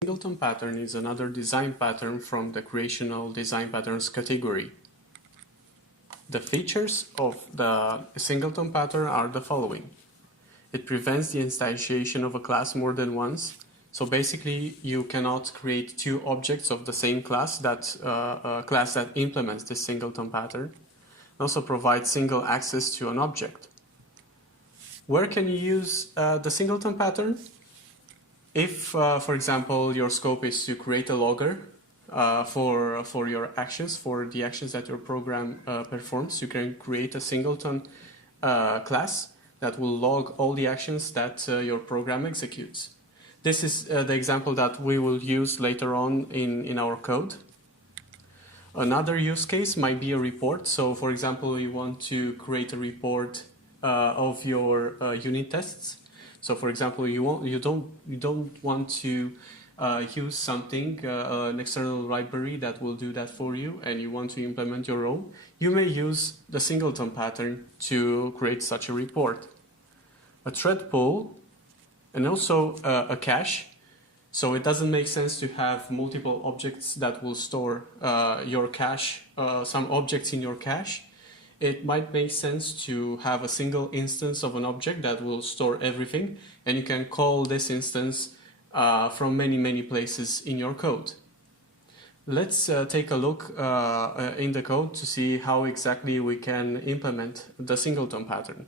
Singleton pattern is another design pattern from the creational design patterns category. The features of the Singleton pattern are the following. It prevents the instantiation of a class more than once. So basically, you cannot create two objects of the same class, a class that implements this Singleton pattern. It also provides single access to an object. Where can you use the Singleton pattern? If, for example, your scope is to create a logger for your actions, for the actions that your program performs, you can create a Singleton class that will log all the actions that your program executes. This is the example that we will use later on in our code. Another use case might be a report. So, for example, you want to create a report of your unit tests. So, for example, you don't want to use something, an external library that will do that for you, and you want to implement your own. You may use the Singleton pattern to create such a report. A thread pool, and also a cache. So it doesn't make sense to have multiple objects that will store your cache, some objects in your cache. It might make sense to have a single instance of an object that will store everything, and you can call this instance from many places in your code. Let's take a look in the code to see how exactly we can implement the Singleton pattern.